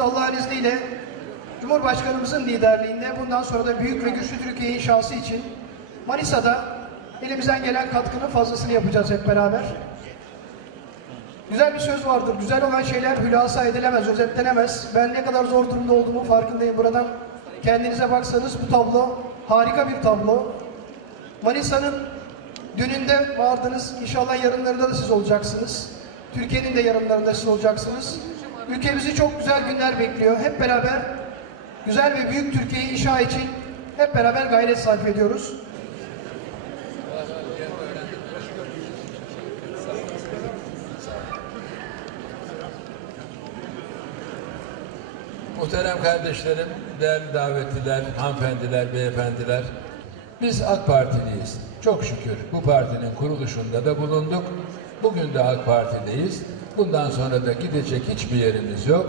Allah'ın izniyle Cumhurbaşkanımızın liderliğinde bundan sonra da büyük ve güçlü Türkiye inşası için Manisa'da elimizden gelen katkının fazlasını yapacağız hep beraber. Güzel bir söz vardır. Güzel olan şeyler hülasa edilemez, özetlenemez. Ben ne kadar zor durumda olduğumu farkındayım. Buradan kendinize baksanız bu tablo harika bir tablo. Manisa'nın dününde vardınız. İnşallah yarınlarında da siz olacaksınız. Türkiye'nin de yarınlarında siz olacaksınız. Ülkemizi çok güzel günler bekliyor. Hep beraber güzel ve büyük Türkiye'yi inşa için hep beraber gayret sarf ediyoruz. Muhterem kardeşlerim, değerli davetliler, hanımefendiler, beyefendiler. Biz AK Partiliyiz. Çok şükür bu partinin kuruluşunda da bulunduk. Bugün de AK Parti'deyiz. Bundan sonra da gidecek hiçbir yerimiz yok.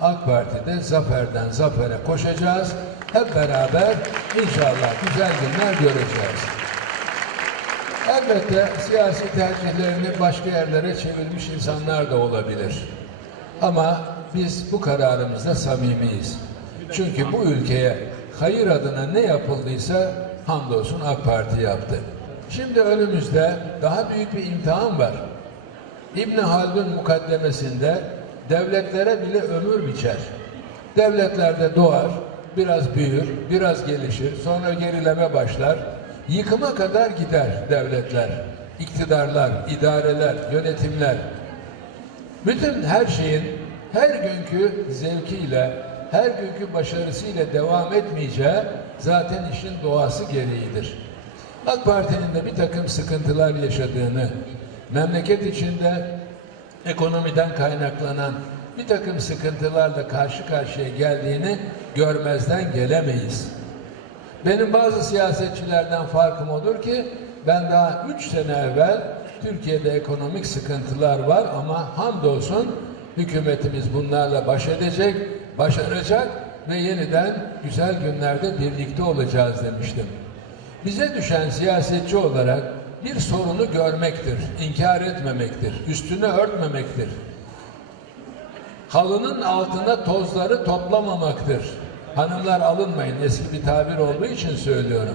AK Parti'de zaferden zafere koşacağız. Hep beraber inşallah güzel günler göreceğiz. Elbette siyasi tercihlerini başka yerlere çevirmiş insanlar da olabilir. Ama biz bu kararımızda samimiyiz. Çünkü bu ülkeye hayır adına ne yapıldıysa hamdolsun AK Parti yaptı. Şimdi önümüzde daha büyük bir imtihan var. İbn Haldun mukaddemesinde devletlere bile ömür biçer. Devletlerde doğar, biraz büyür, biraz gelişir, sonra gerileme başlar. Yıkıma kadar gider devletler, iktidarlar, idareler, yönetimler. Bütün her şeyin her günkü zevkiyle, her günkü başarısıyla devam etmeyeceği zaten işin doğası gereğidir. AK Parti'nin de bir takım sıkıntılar yaşadığını, memleket içinde ekonomiden kaynaklanan bir takım sıkıntılarla karşı karşıya geldiğini görmezden gelemeyiz. Benim bazı siyasetçilerden farkım odur ki ben daha üç sene evvel Türkiye'de ekonomik sıkıntılar var ama hamdolsun hükümetimiz bunlarla baş edecek, başaracak ve yeniden güzel günlerde birlikte olacağız demiştim. Bize düşen siyasetçi olarak bir sorunu görmektir, inkar etmemektir, üstünü örtmemektir. Halının altına tozları toplamamaktır. Hanımlar alınmayın eski bir tabir olduğu için söylüyorum.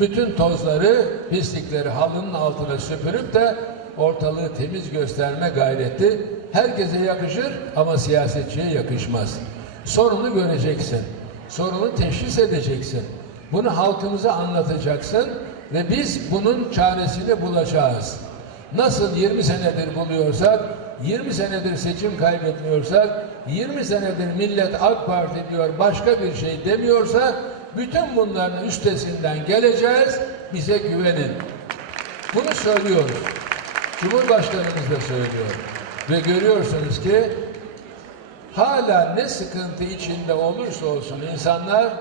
Bütün tozları, pislikleri halının altına süpürüp de ortalığı temiz gösterme gayreti herkese yakışır ama siyasetçiye yakışmaz. Sorunu göreceksin. Sorunu teşhis edeceksin. Bunu halkımıza anlatacaksın ve biz bunun çaresini bulacağız. Nasıl 20 senedir buluyorsak, 20 senedir seçim kaybetmiyorsak, 20 senedir millet AK Parti diyor başka bir şey demiyorsa, bütün bunların üstesinden geleceğiz, bize güvenin. Bunu söylüyoruz. Cumhurbaşkanımız da söylüyor. Ve görüyorsunuz ki hala ne sıkıntı içinde olursa olsun insanlar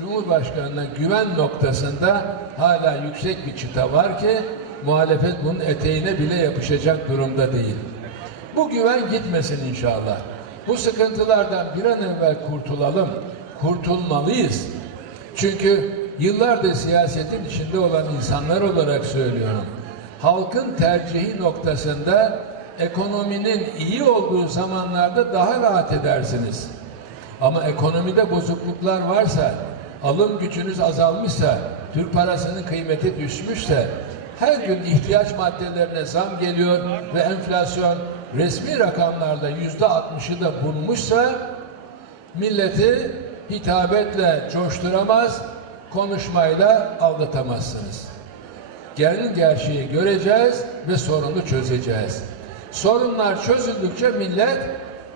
Cumhurbaşkanı'na güven noktasında hala yüksek bir çıta var ki muhalefet bunun eteğine bile yapışacak durumda değil. Bu güven gitmesin inşallah. Bu sıkıntılardan bir an evvel kurtulalım. Kurtulmalıyız. Çünkü yıllardır siyasetin içinde olan insanlar olarak söylüyorum. Halkın tercihi noktasında ekonominin iyi olduğu zamanlarda daha rahat edersiniz. Ama ekonomide bozukluklar varsa, alım gücünüz azalmışsa, Türk parasının kıymeti düşmüşse, her gün ihtiyaç maddelerine zam geliyor ve enflasyon resmi rakamlarda yüzde altmışı da bulmuşsa, milleti hitabetle coşturamaz, konuşmayla aldatamazsınız. Gelin gerçeği göreceğiz ve sorunu çözeceğiz. Sorunlar çözüldükçe millet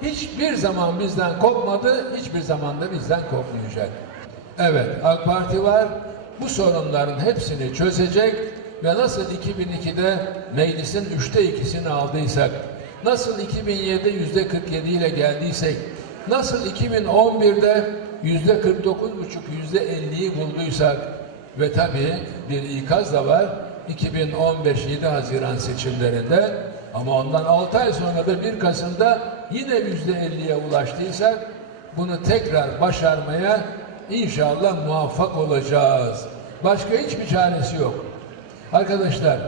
hiçbir zaman bizden kopmadı, hiçbir zaman da bizden kopmayacak. Evet, AK Parti var. Bu sorunların hepsini çözecek ve nasıl 2002'de meclisin üçte ikisini aldıysak, nasıl 2007'de yüzde 47 ile geldiysek, nasıl 2011'de yüzde 49 buçuk, yüzde 50'yi bulduysak ve tabii bir ikaz da var 2015 7 Haziran seçimlerinde ama ondan 6 ay sonra da 1 Kasım'da yine yüzde 50'ye ulaştıysak bunu tekrar başarmaya inşallah muvaffak olacağız. Başka hiçbir çaresi yok. Arkadaşlar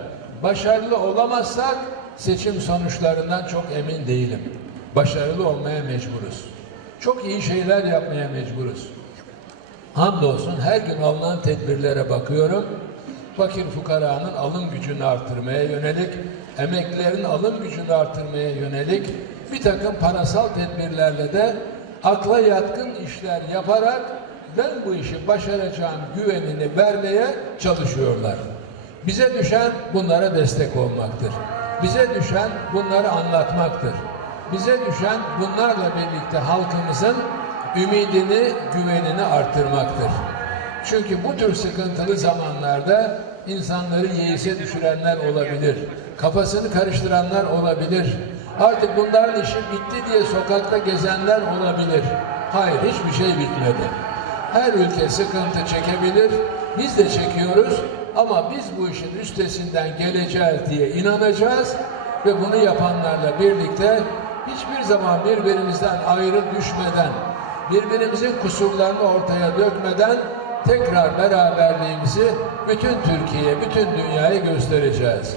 başarılı olamazsak seçim sonuçlarından çok emin değilim. Başarılı olmaya mecburuz. çok iyi şeyler yapmaya mecburuz. Hamdolsun her gün alınan tedbirlere bakıyorum. Fakir fukaranın alım gücünü artırmaya yönelik, emeklilerin alım gücünü artırmaya yönelik bir takım parasal tedbirlerle de akla yatkın işler yaparak ben bu işi başaracağım güvenini vermeye çalışıyorlar. Bize düşen bunlara destek olmaktır. Bize düşen bunları anlatmaktır. Bize düşen bunlarla birlikte halkımızın ümidini, güvenini artırmaktır. Çünkü bu tür sıkıntılı zamanlarda insanları yeise düşürenler olabilir. Kafasını karıştıranlar olabilir. Artık bunların işi bitti diye sokakta gezenler olabilir. Hayır hiçbir şey bitmedi. Her ülke sıkıntı çekebilir. Biz de çekiyoruz ama biz bu işin üstesinden geleceğiz diye inanacağız ve bunu yapanlarla birlikte hiçbir zaman birbirimizden ayrı düşmeden, birbirimizin kusurlarını ortaya dökmeden tekrar beraberliğimizi bütün Türkiye'ye, bütün dünyaya göstereceğiz.